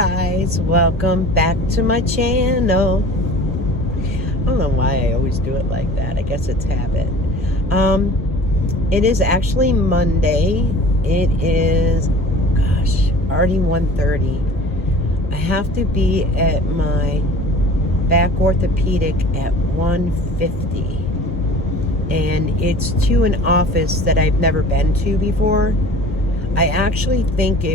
guys, welcome back to my channel. I don't know why I always do it like that. I guess it's habit. It is actually Monday. It is, gosh, already 1:30. I have to be at my back orthopedic at 1:50. And it's to an office that I've never been to before. I actually think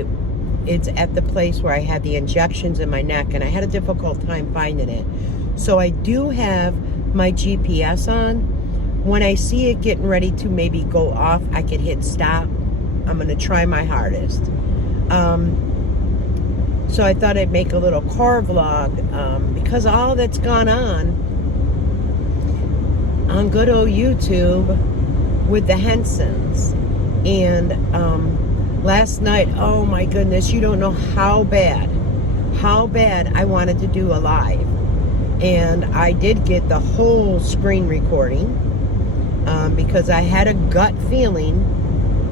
it's at the place where I had the injections in my neck, and I had a difficult time finding it. So I do have my GPS on. When I see it getting ready to maybe go off, I can hit stop. I'm going to try my hardest. So I thought I'd make a little car vlog because all that's gone on good old YouTube with the Hensons. And last night, oh my goodness, you don't know how bad I wanted to do a live. And I did get the whole screen recording because I had a gut feeling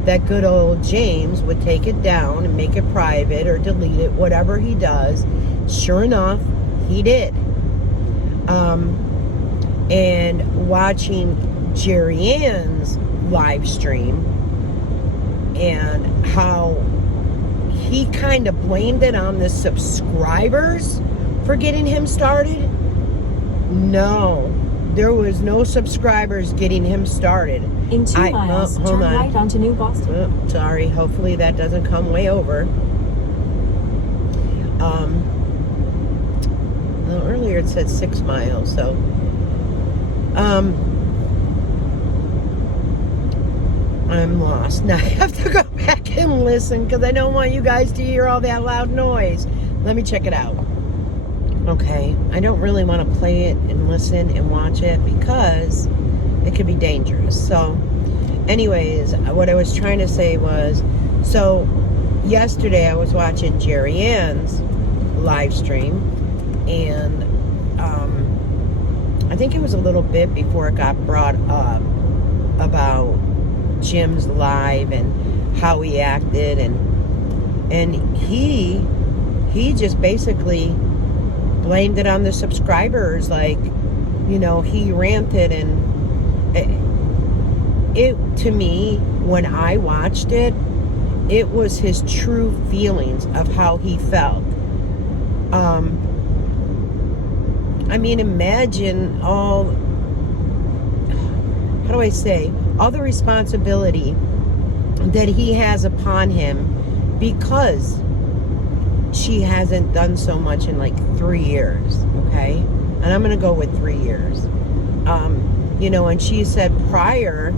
that good old James would take it down and make it private or delete it, whatever he does. Sure enough, he did. And watching Jerry Ann's live stream and how he kind of blamed it on the subscribers for getting him started. No, there was no subscribers getting him started. In 2 miles, turn right onto New Boston. Oh, sorry, hopefully that doesn't come way over. Well, earlier it said 6 miles, so I'm lost. Now I have to go back and listen because I don't want you guys to hear all that loud noise. Let me check it out. Okay, I don't really want to play it and listen and watch it because it could be dangerous. So anyways, what I was trying to say was, so yesterday I was watching Jerry Ann's live stream, and I think it was a little bit before it got brought up about Jim's live and how he acted, and he just basically blamed it on the subscribers. Like, you know, he ranted, and it to me, when I watched it, it was his true feelings of how he felt. I mean, imagine all, how do I say, all the responsibility that he has upon him because she hasn't done so much in like 3 years, okay? And I'm going to go with 3 years. You know, and she said prior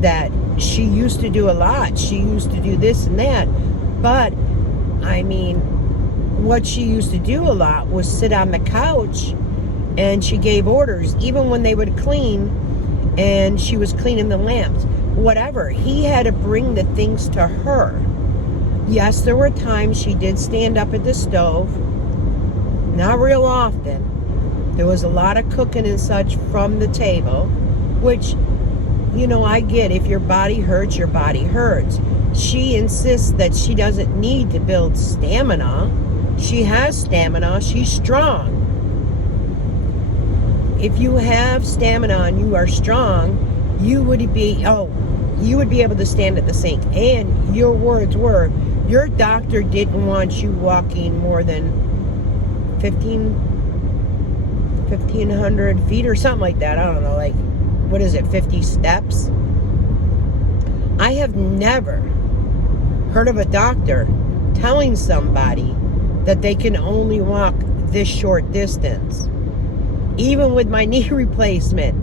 that she used to do a lot. She used to do this and that. But, I mean, what she used to do a lot was sit on the couch, and she gave orders, even when they would clean, and she was cleaning the lamps. Whatever. He had to bring the things to her. Yes, there were times she did stand up at the stove. Not real often. There was a lot of cooking and such from the table, which, you know, I get. If your body hurts, your body hurts. She insists that she doesn't need to build stamina. She has stamina. She's strong. If you have stamina and you are strong, you would be able to stand at the sink. And your words were, your doctor didn't want you walking more than 1,500 feet or something like that. I don't know, like, what is it, 50 steps? I have never heard of a doctor telling somebody that they can only walk this short distance. Even with my knee replacement,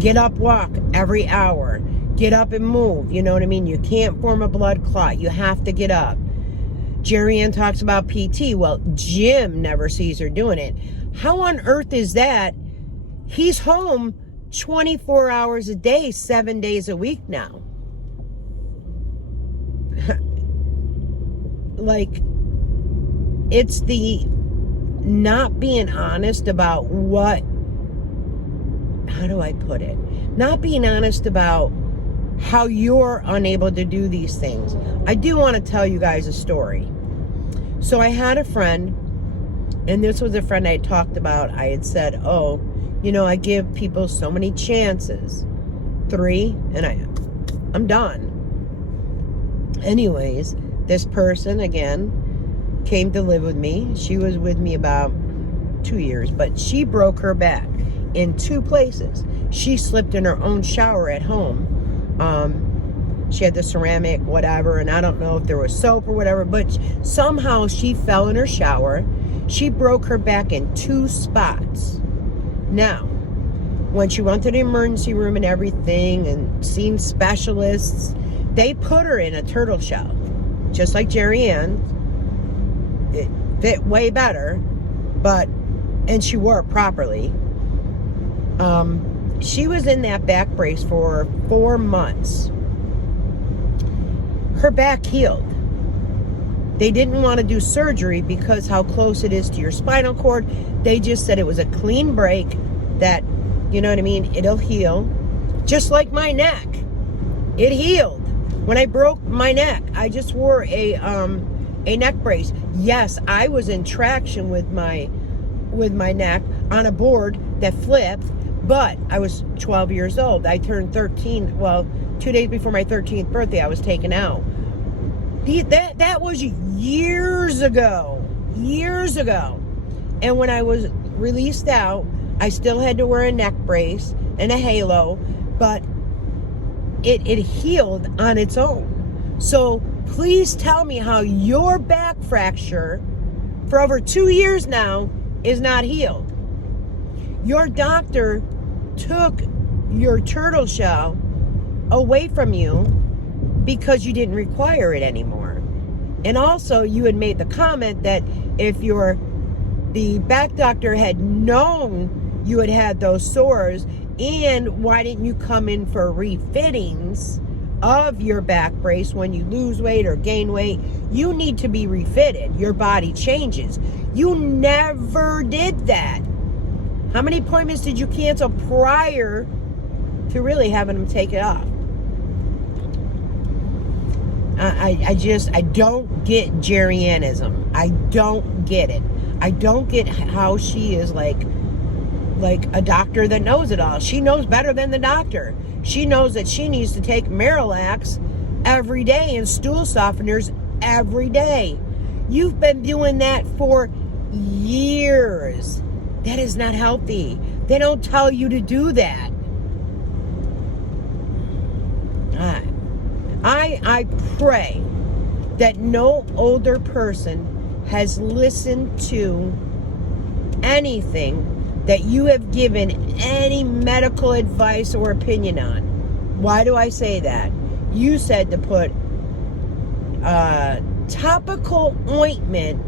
get up, walk every hour. Get up and move. You know what I mean? You can't form a blood clot. You have to get up. Jerry Ann talks about PT. Well, Jim never sees her doing it. How on earth is that? He's home 24 hours a day, 7 days a week now. Like, it's the not being honest about what, how do I put it? Not being honest about how you're unable to do these things. I do want to tell you guys a story. So I had a friend, and this was a friend I talked about. I had said, oh, you know, I give people so many chances. 3, and I'm done. Anyways, this person, again, came to live with me. She was with me about 2 years, but she broke her back in 2 places. She slipped in her own shower at home. She had the ceramic, whatever, and I don't know if there was soap or whatever, but somehow she fell in her shower. She broke her back in 2 spots. Now, when she went to the emergency room and everything and seen specialists, they put her in a turtle shell, just like Jerry Ann. It fit way better, and she wore it properly. She was in that back brace for 4 months. Her back healed. They didn't want to do surgery because how close it is to your spinal cord. They just said it was a clean break that, you know what I mean, it'll heal. Just like my neck. It healed. When I broke my neck, I just wore a neck brace. Yes, I was in traction with my neck on a board that flipped, but I was 12 years old. I turned 13, 2 days before my 13th birthday, I was taken out. That was years ago. And when I was released out, I still had to wear a neck brace and a halo, but it healed on its own. So please tell me how your back fracture for over 2 years now is not healed. Your doctor took your turtle shell away from you because you didn't require it anymore. And also you had made the comment that if the back doctor had known you had those sores, and why didn't you come in for refittings of your back brace when you lose weight or gain weight? You need to be refitted. Your body changes. You never did that. How many appointments did you cancel prior to really having them take it off? I don't get Jerry-Annism. I don't get it. I don't get how she is like a doctor that knows it all. She knows better than the doctor. She knows that she needs to take Marilax every day and stool softeners every day. You've been doing that for years. That is not healthy. They don't tell you to do that. I pray that no older person has listened to anything that you have given any medical advice or opinion on. Why do I say that? You said to put topical ointment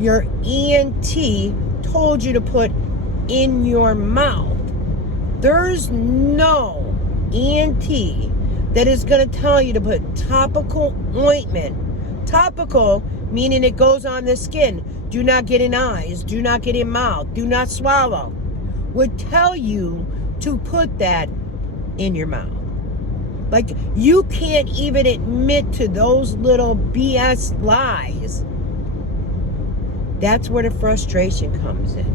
your ENT told you to put in your mouth. There's no ENT that is going to tell you to put topical ointment. Topical meaning it goes on the skin. Do not get in eyes. Do not get in mouth. Do not swallow. Would tell you to put that in your mouth. Like, you can't even admit to those little BS lies. That's where the frustration comes in.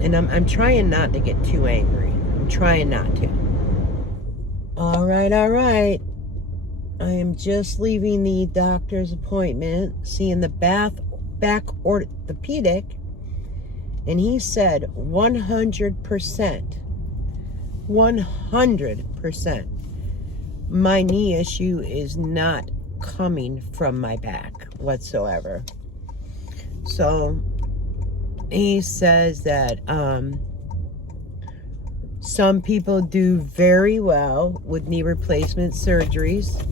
And I'm trying not to get too angry. I'm trying not to. All right. I am just leaving the doctor's appointment, seeing the back orthopedic, and he said 100%. 100%. My knee issue is not coming from my back whatsoever. So he says that some people do very well with knee replacement surgeries.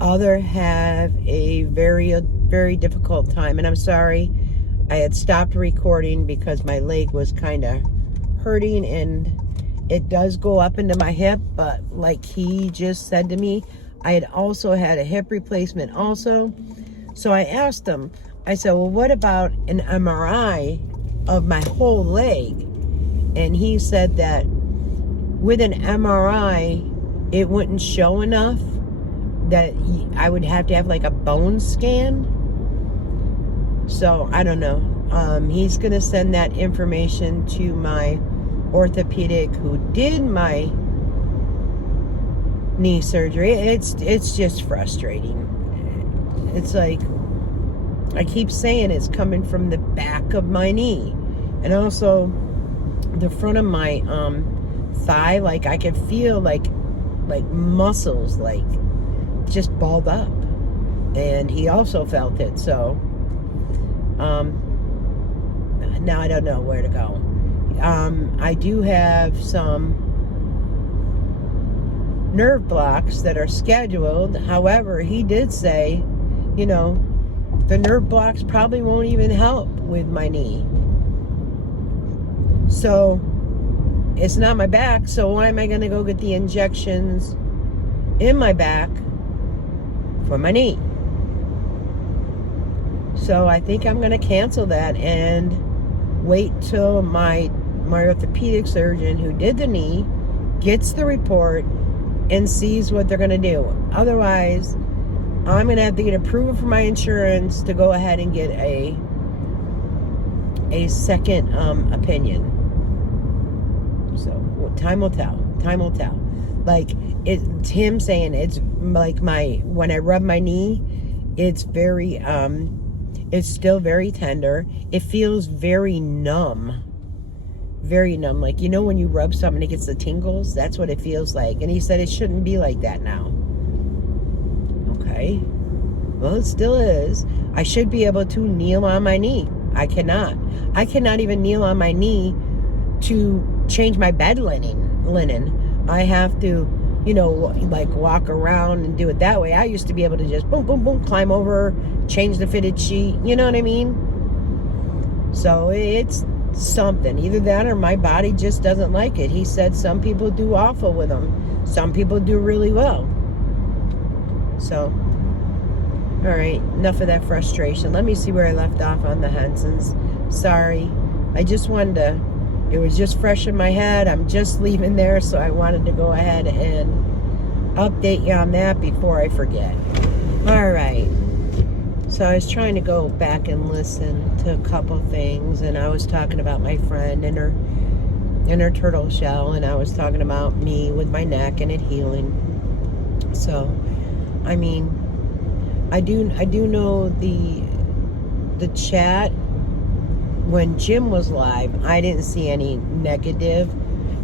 Others have a very difficult time. And I'm sorry, I had stopped recording because my leg was kind of hurting, and it does go up into my hip. But like he just said to me, I had also had a hip replacement also. So I asked him, I said, well, what about an MRI of my whole leg? And he said that with an MRI, it wouldn't show enough that I would have to have like a bone scan. So I don't know. He's gonna send that information to my orthopedic who did my knee surgery. It's just frustrating. It's like, I keep saying it's coming from the back of my knee, and also the front of my thigh. Like I could feel like muscles like just balled up, and he also felt it. So now I don't know where to go. I do have some nerve blocks that are scheduled. However, he did say, you know, the nerve blocks probably won't even help with my knee. So it's not my back, so why am I going to go get the injections in my back for my knee? So I think I'm going to cancel that and wait till my orthopedic surgeon who did the knee gets the report and sees what they're going to do. Otherwise, I'm going to have to get approval from my insurance to go ahead and get a second opinion. So time will tell. Time will tell. Like, it's him saying it's like when I rub my knee, it's very, it's still very tender. It feels very numb. Very numb. Like, you know when you rub something, it gets the tingles? That's what it feels like. And he said it shouldn't be like that now. Okay. Well, it still is. I should be able to kneel on my knee. I cannot. I cannot even kneel on my knee to change my bed linen. I have to, you know, like walk around and do it that way. I used to be able to just boom, boom, boom, climb over, change the fitted sheet. You know what I mean? So it's something. Either that or my body just doesn't like it. He said some people do awful with them. Some people do really well. So, all right, enough of that frustration. Let me see where I left off on the Hensons. Sorry. I just wanted to, it was just fresh in my head. I'm just leaving there, so I wanted to go ahead and update you on that before I forget. All right. So I was trying to go back and listen to a couple things, and I was talking about my friend and her turtle shell, and I was talking about me with my neck and it healing. So, I mean, I do know the chat when Jim was live. I didn't see any negative,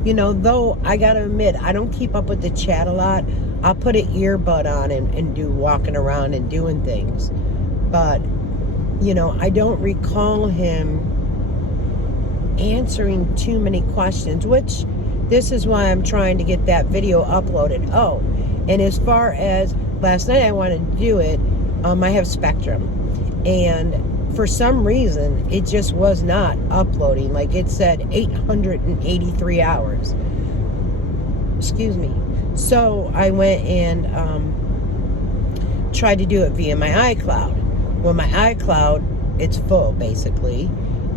you know. Though I gotta admit, I don't keep up with the chat a lot. I'll put an earbud on and do walking around and doing things. But, you know, I don't recall him answering too many questions, which this is why I'm trying to get that video uploaded. Oh, and as far as last night I wanted to do it, I have Spectrum. And for some reason, it just was not uploading. Like it said 883 hours. Excuse me. So I went and tried to do it via my iCloud. Well, my iCloud, it's full basically,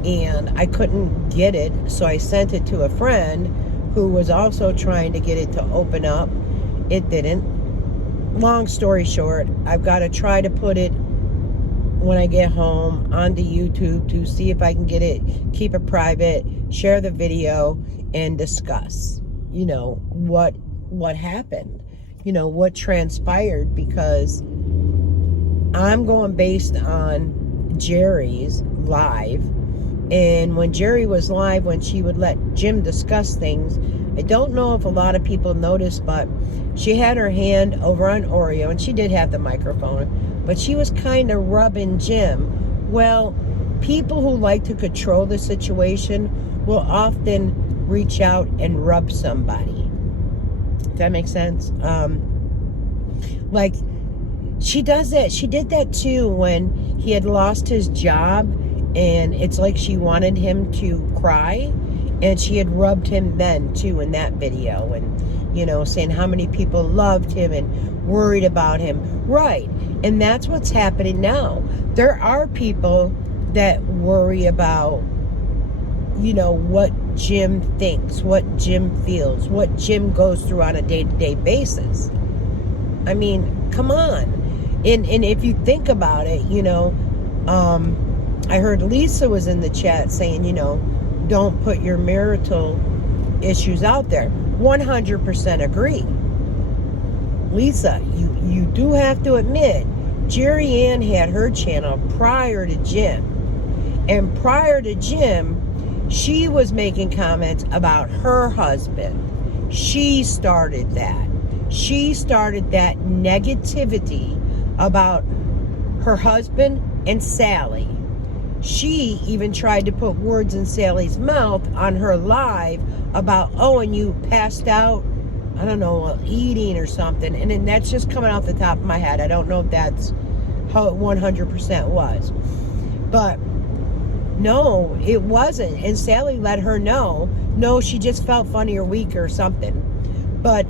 and I couldn't get it, so I sent it to a friend who was also trying to get it to open up. It didn't. Long story short, I've got to try to put it when I get home onto YouTube to see if I can get it, keep it private, share the video, and discuss, you know, what happened, you know, what transpired, because I'm going based on Jerry's live. And when Jerry was live, when she would let Jim discuss things, I don't know if a lot of people noticed, but she had her hand over on Oreo, and she did have the microphone, but she was kind of rubbing Jim. Well, people who like to control the situation will often reach out and rub somebody. Does that make sense? Like, she does that. She did that too when he had lost his job, and it's like she wanted him to cry, and she had rubbed him then too in that video, and, you know, saying how many people loved him and worried about him. Right. And that's what's happening now. There are people that worry about what Jim thinks, what Jim feels, what Jim goes through on a day-to-day basis. I mean, come on. And if you think about it, I heard Lisa was in the chat saying, don't put your marital issues out there. 100% agree. Lisa, you do have to admit, Jerry Ann had her channel prior to Jim. And prior to Jim, she was making comments about her husband. She started that. She started that negativity about her husband and Sally. She even tried to put words in Sally's mouth on her live about, and you passed out, I don't know, eating or something. And then that's just coming off the top of my head. I don't know if that's how it 100% was. But no, it wasn't. And Sally let her know. No, she just felt funny or weak or something. But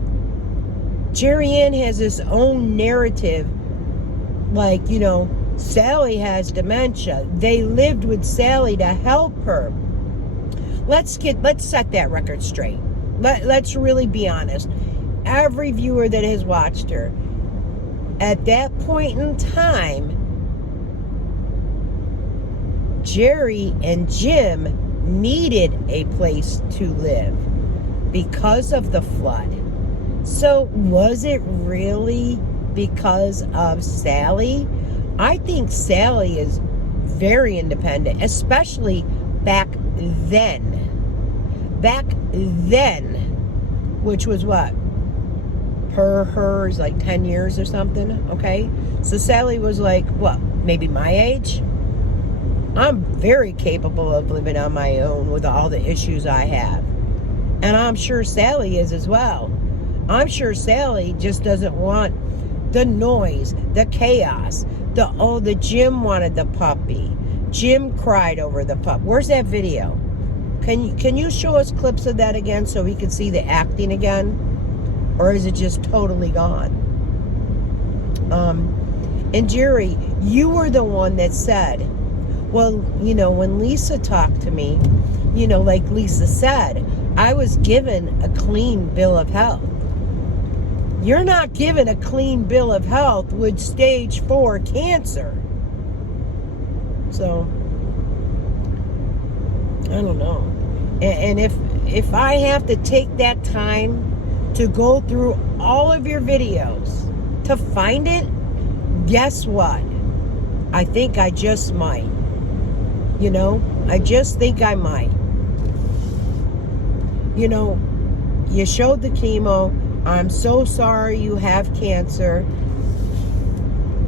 Jerry Ann has his own narrative. Like, Sally has dementia. They lived with Sally to help her. Let's set that record straight. Let's really be honest. Every viewer that has watched her, at that point in time, Jerry and Jim needed a place to live because of the flood. So was it really because of Sally? I think Sally is very independent, especially back then. Back then, which was what? Hers like 10 years or something, okay? So Sally was like, what, maybe my age? I'm very capable of living on my own with all the issues I have. And I'm sure Sally is as well. I'm sure Sally just doesn't want the noise, the chaos, the Jim wanted the puppy. Jim cried over the pup. Where's that video? Can you show us clips of that again so we can see the acting again? Or is it just totally gone? And Jerry, you were the one that said, well, when Lisa talked to me, like Lisa said, I was given a clean bill of health. You're not given a clean bill of health with stage 4 cancer. So, I don't know. And if I have to take that time to go through all of your videos to find it, guess what? I think I just might. I just think I might. You showed the chemo. I'm so sorry you have cancer.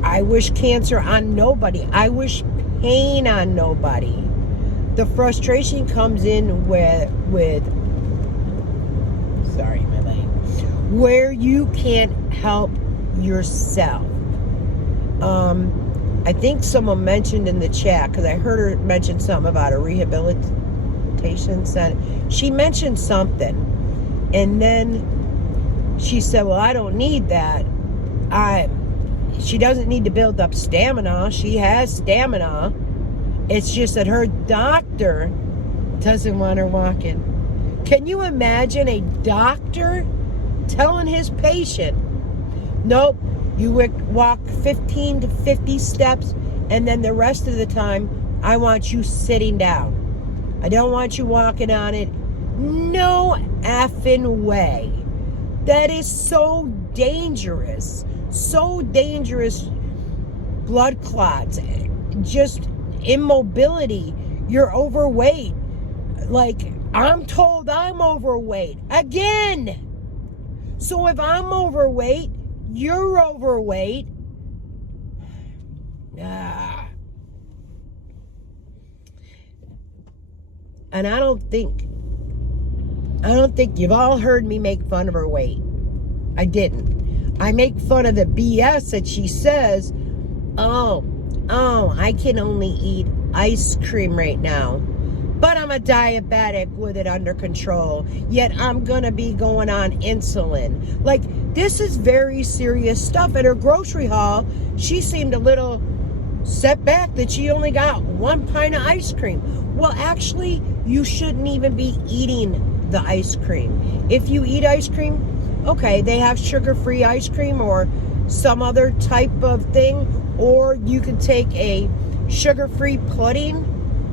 I wish cancer on nobody. I wish pain on nobody. The frustration comes in with sorry, my leg, where you can't help yourself. I think someone mentioned in the chat, because I heard her mention something about a rehabilitation center. She mentioned something, and then she said, well, I don't need that. She doesn't need to build up stamina. She has stamina. It's just that her doctor doesn't want her walking. Can you imagine a doctor telling his patient, nope, you walk 15 to 50 steps, and then the rest of the time, I want you sitting down. I don't want you walking on it. No effing way. That is so dangerous. So dangerous. Blood clots. Just immobility. You're overweight. Like, I'm told I'm overweight. Again! So if I'm overweight, you're overweight. And I don't think you've all heard me make fun of her weight. I didn't. I make fun of the BS that she says, oh, I can only eat ice cream right now, but I'm a diabetic with it under control, yet I'm gonna be going on insulin. Like, this is very serious stuff. At her grocery haul, she seemed a little set back that she only got 1 pint of ice cream. Well, actually, you shouldn't even be eating the ice cream. If you eat ice cream, okay, they have sugar-free ice cream or some other type of thing, or you can take a sugar-free pudding.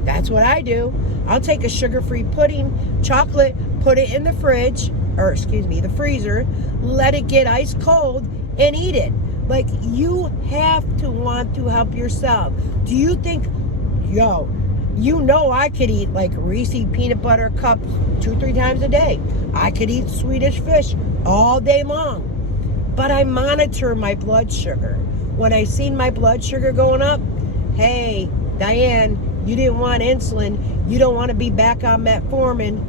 That's what I do. I'll take a sugar-free pudding, chocolate, put it in the fridge, or excuse me, the freezer, let it get ice cold, and eat it. Like, you have to want to help yourself. Do you think, I could eat like Reese's peanut butter cup 2-3 times a day. I could eat Swedish fish all day long. But I monitor my blood sugar. When I seen my blood sugar going up, hey, Diane, you didn't want insulin. You don't want to be back on metformin.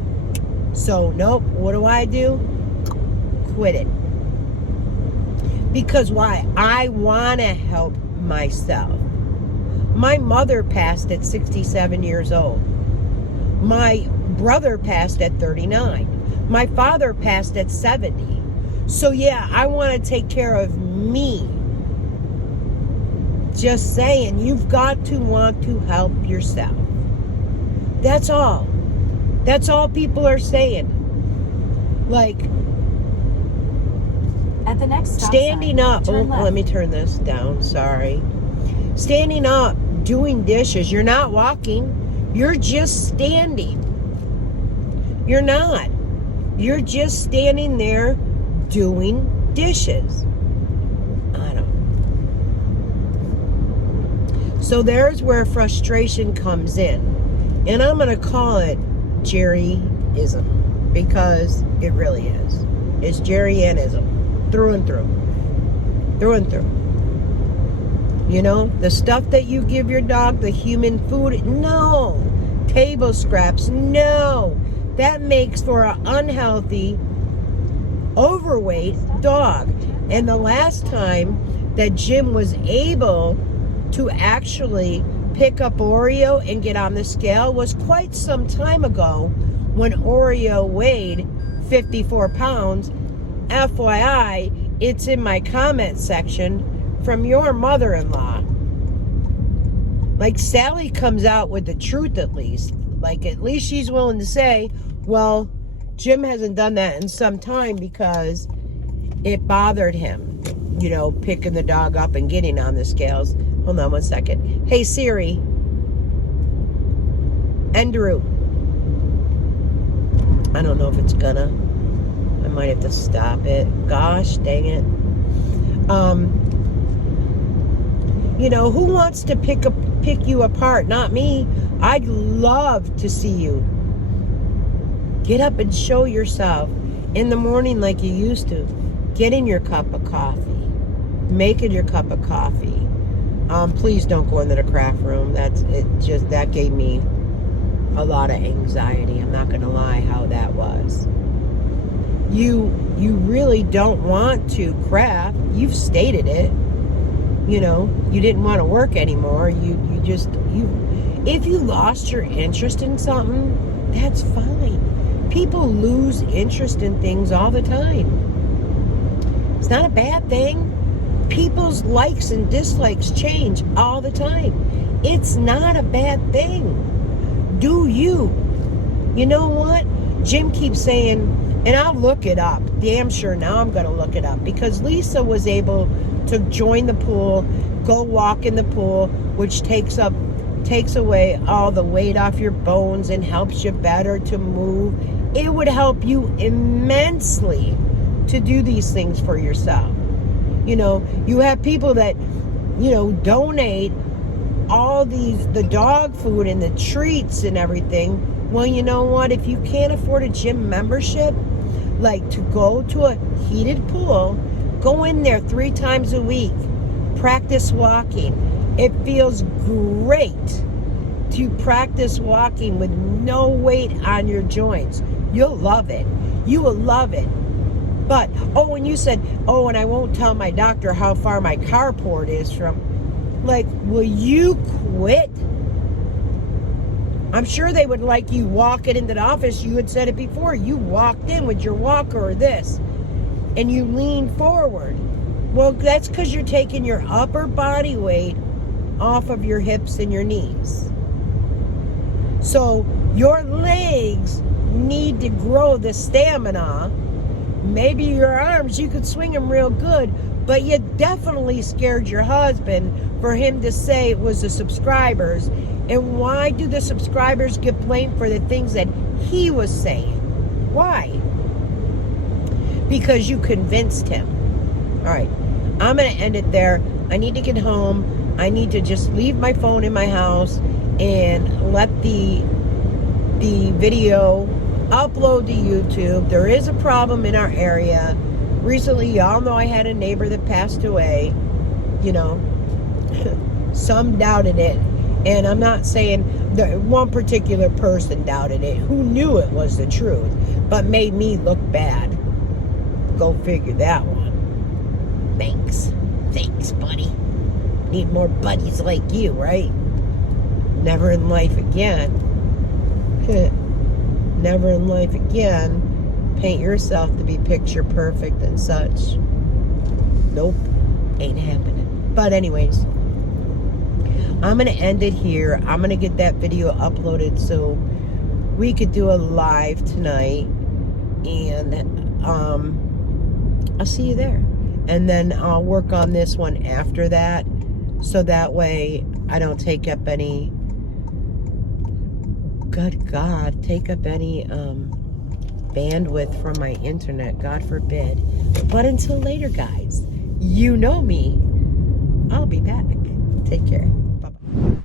So, nope, what do? Quit it. Because why? I want to help myself. My mother passed at 67 years old. My brother passed at 39. My father passed at 70. So yeah, I want to take care of me. Just saying, you've got to want to help yourself. That's all. That's all people are saying. Like, at the next stop standing sign, up. turn left. Let me turn this down. Sorry. Standing up, doing dishes. You're not walking. You're just standing. You're not. You're just standing there doing dishes. I don't. So there's where frustration comes in. And I'm going to call it Jerryism, because it really is. It's Jerryanism. Through and through. Through and through. You know, the stuff that you give your dog, the human food, no. Table scraps, no. That makes for an unhealthy, overweight dog. And the last time that Jim was able to actually pick up Oreo and get on the scale was quite some time ago, when Oreo weighed 54 pounds. FYI, it's in my comment section from your mother-in-law. Like, Sally comes out with the truth, at least. Like, at least she's willing to say, well, Jim hasn't done that in some time because it bothered him, picking the dog up and getting on the scales. Hold on one second. Hey, Siri. Andrew. I don't know if it's gonna. I might have to stop it. Gosh, dang it. Who wants to pick you apart? Not me. I'd love to see you. Get up and show yourself in the morning like you used to. Getting your cup of coffee. Making your cup of coffee. Please don't go into the craft room. That gave me a lot of anxiety. I'm not gonna lie how that was. You really don't want to craft. You've stated it. You didn't want to work anymore. If you lost your interest in something, that's fine. People lose interest in things all the time. It's not a bad thing. People's likes and dislikes change all the time. It's not a bad thing. Do you? You know what? Jim keeps saying, and I'll look it up. Damn sure now I'm going to look it up, because Lisa was able to join the pool, go walk in the pool, which takes away all the weight off your bones and helps you better to move. It would help you immensely to do these things for yourself. You have people that, donate all the dog food and the treats and everything. Well, you know what? If you can't afford a gym membership, like to go to a heated pool, go in there 3 times a week. Practice walking. It feels great to practice walking with no weight on your joints. You'll love it. You will love it. But, when you said, and I won't tell my doctor how far my carport is from, like, will you quit? I'm sure they would like you walking into the office. You had said it before. You walked in with your walker or this, and you leaned forward. Well, that's because you're taking your upper body weight off of your hips and your knees. So your legs need to grow the stamina. Maybe your arms, you could swing them real good, but you definitely scared your husband for him to say it was the subscribers. And why do the subscribers get blamed for the things that he was saying? Why? Because you convinced him. All right, I'm going to end it there. I need to get home. I need to just leave my phone in my house and let the video upload to YouTube. There is a problem in our area. Recently, y'all know I had a neighbor that passed away. You know, some doubted it. And I'm not saying that one particular person doubted it who knew it was the truth, but made me look bad. Go figure that one. Thanks, buddy. Need more buddies like you, right? Never in life again. Never in life again. Paint yourself to be picture perfect and such. Nope. Ain't happening. But anyways, I'm going to end it here. I'm going to get that video uploaded so we could do a live tonight. And I'll see you there. And then I'll work on this one after that. So that way I don't take up any... Good God, take up any bandwidth from my internet. God forbid. But until later, guys. You know me. I'll be back. Take care. Bye-bye.